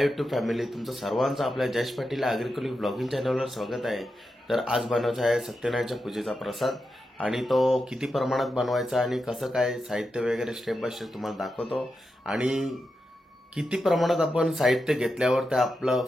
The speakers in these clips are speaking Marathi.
हाय यूट्यूब फॅमिली, तुमचं सर्वांचं आपल्या जयेश पाटील ॲग्रिकल्चर ब्लॉगिंग चॅनलवर स्वागत आहे। तर आज बनवायचा आहे सत्यनारायणच्या पूजेचा प्रसाद आणि तो किती प्रमाणात बनवायचा आणि कसं काय साहित्य वगैरे स्टेप बाय स्टेप तुम्हाला दाखवतो आणि किती प्रमाणात आपण साहित्य घेतल्यावर ते आपलं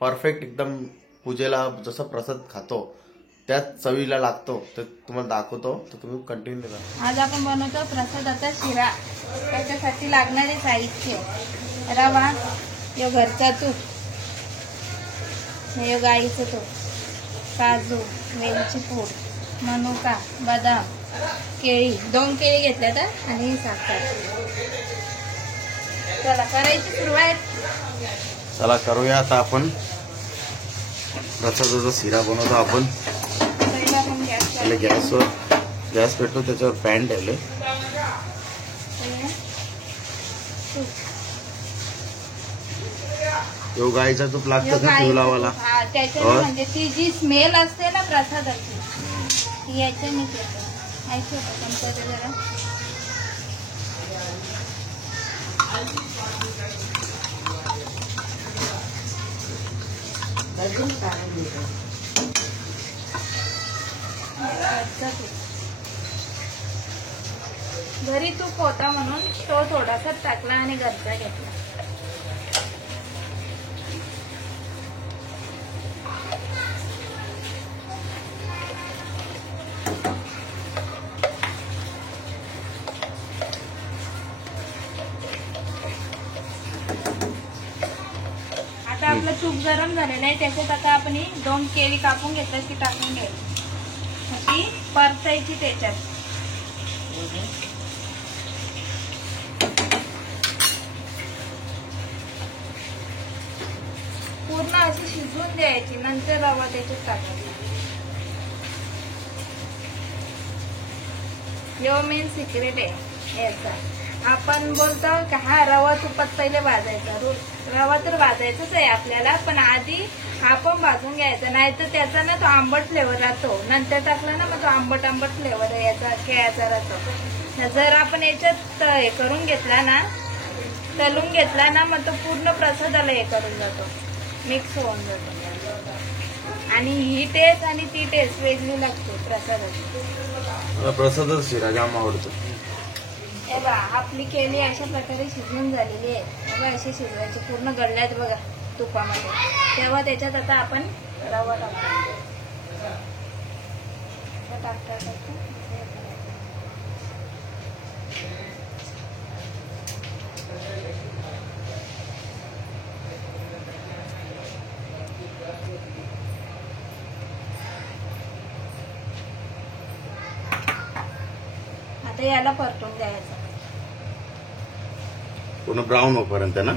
परफेक्ट एकदम पूजेला जसं प्रसाद खातो त्यात चवीला लागतो ते तुम्हाला दाखवतो। तर तुम्ही कंटिन्यू करा। आज आपण बनवतो प्रसादाचा शिरा। त्याच्यासाठी लागणारे साहित्य रवा, यो घरचा तूप, यो गाईचं तूप, काजू, वेलची पूड, मनुका, बदाम, केळी, 2 केळी घेतल्यात आणि साखर। चला करायची सुरुवात। चला करूया आता आपण प्रसादाचा शिरा बनवतो। आपण पहिले गॅस पेटवतो, त्याच्यावर पॅन ठेवले, यो गाईचा तूप लागतं का पिवलावाला? त्याच्याने म्हणजे ती जी स्मेल असते ना प्रसादाची ती याच्याने येते। ऐकतो का जरा घरी तूप होता म्हणून तो थोडासा टाकला आणि घरचा घेतला। आता आपलं तूप गरम झालेलं आहे, त्याच्यात आता आपण 2 केळी कापून घेतलं ती टाकून घ्यायची, ती परतायची त्याच्यात। पूर्ण अशी शिजवून द्यायची, नंतर रवा त्याच्यात टाकायचा। यो मेन सिक्रेट आहे याचा। आपण बोलतो की हा रवा तुपात पहिले भाजायचा, रवा तर भाजायचाच आहे आपल्याला, पण आधी हा पण भाजून घ्यायचा, नाहीतर त्याचा ना तो आंबट फ्लेवर राहतो। नंतर टाकला ना मग तो आंबट फ्लेवर याचा केळ्याचा राहतो। जर आपण याच्यात हे करून घेतला ना, तळून घेतला ना, मग तो पूर्ण प्रसादाला हे करून जातो, मिक्स होऊन जातो आणि ही टेस्ट आणि ती टेस्ट वेगळी लागते प्रसादाची। प्रसादाचा शिरा जाम आवडतो। हे बघा आपली केळी अशा प्रकारे शिजवून झालेली आहे। बघा अशी शिजवायची, पूर्ण गळल्यात बघा तुपामध्ये। तेव्हा त्याच्यात आता आपण रवा टाकतो। आता याला परतून द्यायचं पूर्ण ब्राऊन होईपर्यंत ना।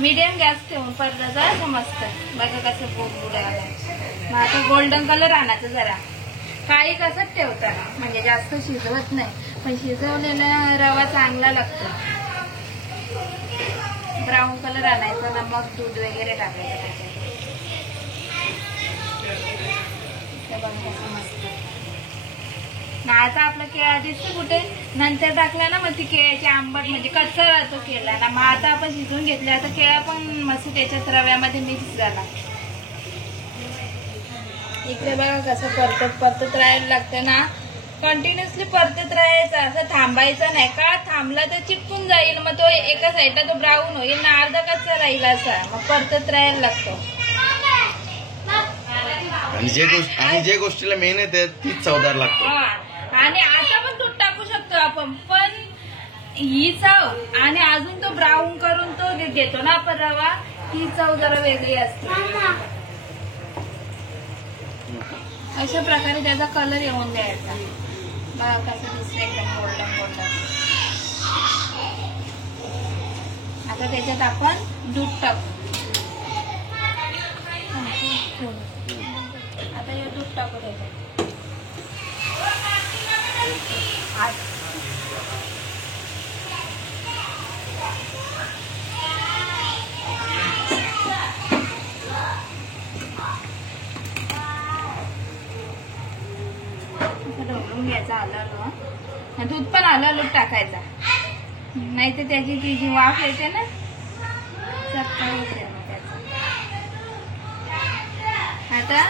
मीडियम गॅस ठेवून परतायचा मस्त। बघा कसं बुडबुड आला। मग आता गोल्डन कलर आणायचा जरा। काही कसं ठेवता म्हणजे जास्त शिजवत नाही, पण शिजवलेला रवा चांगला लागतो। ब्राऊन कलर आणायचा ना, मग दूध वगैरे टाकायचं त्याच्यात। बघा कसं मस्त। आता आपला केळा दिसतो कुठे, नंतर टाकला ना मग ती केळ्याची आंबट म्हणजे कच्चा राहतो केळा ना। मग आता आपण शिजवून घेतले, आता केळा पण मस्त त्याच्यात रव्यामध्ये मिक्स झाला। इकडे बघा कसं परतत राहायला लागतं ना, कंटिन्युअसली परतत राहायचं, असं थांबायचं नाही। का थांबला तर चिपकून जाईल, मग तो एका साईडला तो ब्राऊन होईल ना, अर्धा कच्चा राहील असा। मग परतत राहायला लागतो आणि जे गोष्टीला मेन आहे तीच चवदार लागते। आणि आता पण दूध टाकू शकतो आपण, पण ही चव आणि अजून तो ब्राऊन करून तो घेतो ना आपण रवा, ती चव जरा वेगळी असते। अशा प्रकारे त्याचा कलर येऊन द्यायचा। बघा कसं दिसतं एकदम गोल्डन गोल्डन। आता त्याच्यात आपण दूध टाकू। आता हे दूध टाकू द्यायचं. ढवळून घ्यायचा आलं दूध पण आलं टाकायचा, नाही तर त्याची ती जी वाफ येते ना चटका होते त्याचा. आता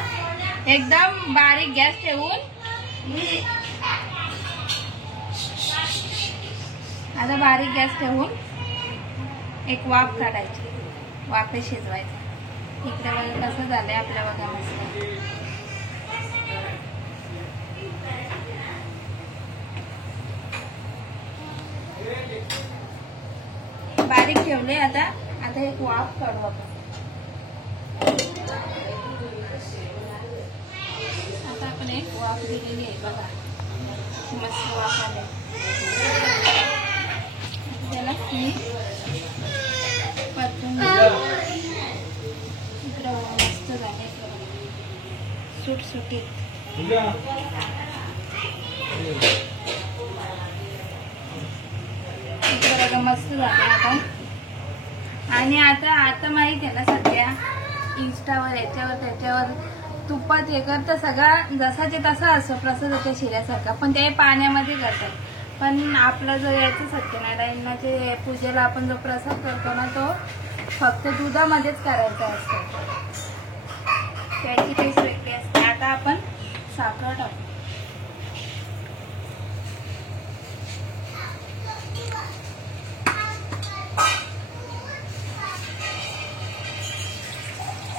एकदम बारीक गॅस ठेवून एक वाफ काढायची, वाफे शिजवायचा. इकडे बघा कसं झालंय आपल्या बघा मस्त. बारीक ठेवले. आता एक वाफ काढू आपण. आता आपण एक वाफ दिलेली आहे बघा, मस्त वाफ आले. त्याला मी परतून इकडे मस्त झाले सुटसुटीत. मस्त झाले आता. आणि आता माहित आहे ना सध्या इंस्टावर याच्यावर त्याच्यावर तुपात हे करतं सगळं जसाचे तसा असो प्रसादाच्या शिऱ्यासारखा, पण ते पाण्यामध्ये करतात. पण आपला जो याचं सत्यनारायणाचे पूजेला आपण जो प्रसाद करतो ना तो फक्त दुधामध्येच करायचा असतो, त्याची टेस्ट वेगळी असते. आता आपण साखर टाकू.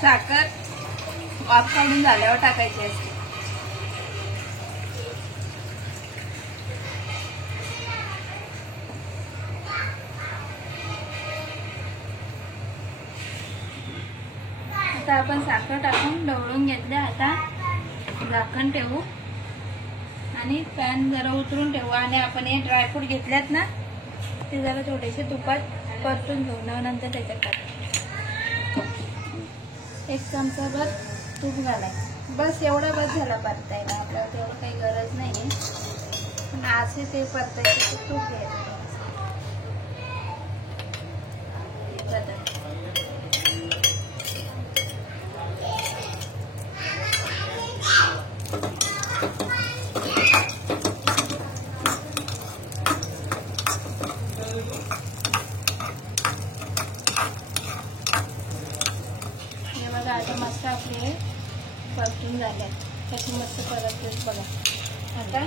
साखर वाफ काढून झाल्यावर टाकायची असते. आता आपण साखर टाकून ढवळून घेतले. आता झाकण ठेवू आणि पॅन जरा उतरून ठेवू. आणि आपण हे ड्रायफ्रूट घेतल्यात ना ते जरा थोडेसे तुपात परतून घेऊ. नंतर त्याच्यात टाकू. 1 चमचाभर तूप घालायचं. बस एवढा बस झाला परतायला, आपल्याला तेवढं काही गरज नाही. पण असे ते परतायचे तूप घ्यायचं. आता मस्त आपले परतून झाले. कशी मस्त परतते बघा. आता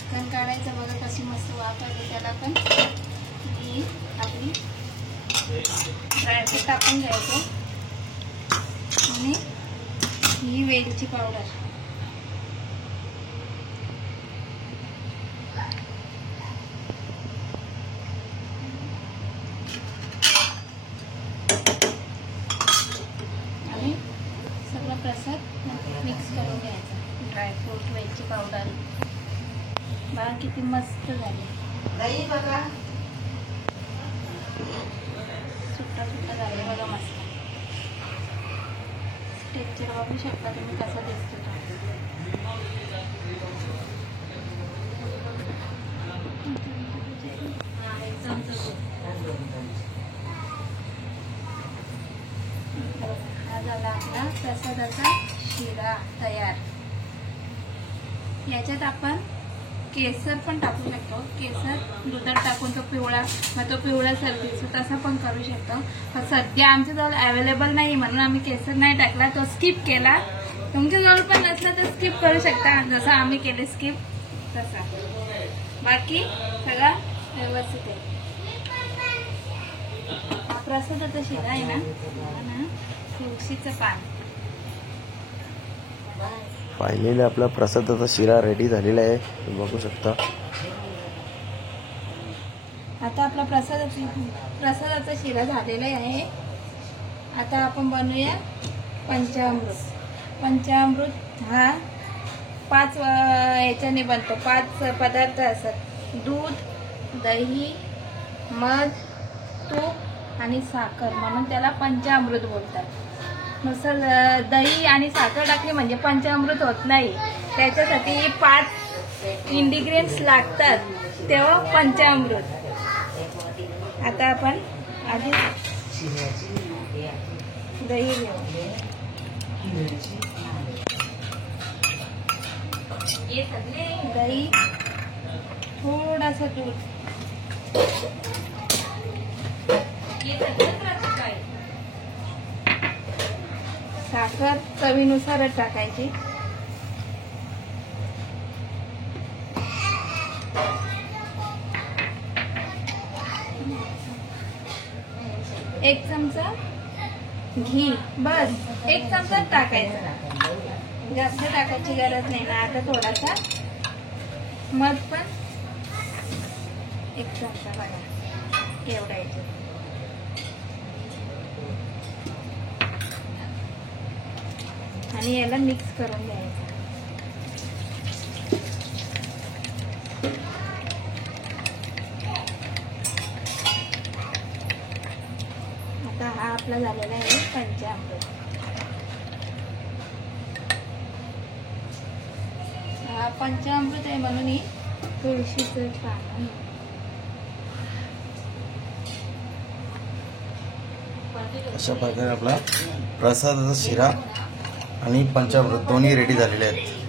आपण काढायचं बघा कशी मस्त वाफ आली त्याला. पण ही आपली ड्रायफ्रूट टाकून घ्यायचं आणि ही वेलची पावडर. प्रसाद मिक्स करून घ्यायचा. ड्रायफ्रूट वेलची पावडर बघा किती मस्त झाली. बघा सुट्टा झाले बघा मस्त. टेक्स्चर बघू शकता तुम्ही कसं दिसतो. हा झाला आपला प्रसादाचा शिरा तयार. याच्यात आपण केसर पण टाकू शकतो. केसर दुधात टाकून तो पिवळा सर्दीचा तसा पण करू शकतो. पण सध्या आमच्याजवळ अवेलेबल नाही म्हणून आम्ही केसर नाही टाकला, तो स्किप केला. तुमच्याजवळ पण नसला तर स्किप करू शकता, जसं आम्ही केले स्किप तसा. बाकी सगळा व्यवस्थित आहे. हा प्रसादाचा शिरा आहे ना, तुळशीचं पान. फायनली आपला प्रसादाचा शिरा रेडी झालेला आहे, तुम्ही बघू शकता. आता आपला प्रसादाचा शिरा झालेला आहे. आता आपण बनवूया पंचामृत. पंचामृत हा 5 याच्याने बनतो. 5 पदार्थ असतात: दूध, दही, मध, तूप आणि साखर म्हणून त्याला पंचामृत बोलतात. नुसतं दही आणि साखर टाकली म्हणजे पंचामृत होत नाही. त्याच्यासाठी 5 इंग्रेडियंट्स लागतात, तेव्हा पंचामृत. आता आपण आधी दही घेऊ. दही, थोडासा दूध, साखर चवीनुसारच टाकायची. एक चमचा घी, बस 1 चमचा टाकायचा, जास्त टाकायची गरज नाही ना. आता थोडासा मध पण 1 चमचा बघा एवढा येतो. आणि याला मिक्स करून घ्यायचं. आता हा आपला झालेला आहे पंचामृत. हा पंचामृत आहे म्हणून ही तुळशीचं पान. अशा प्रकारे आपला प्रसादाचा शिरा आणि पंचामृत दोन्ही रेडी झालेले आहेत.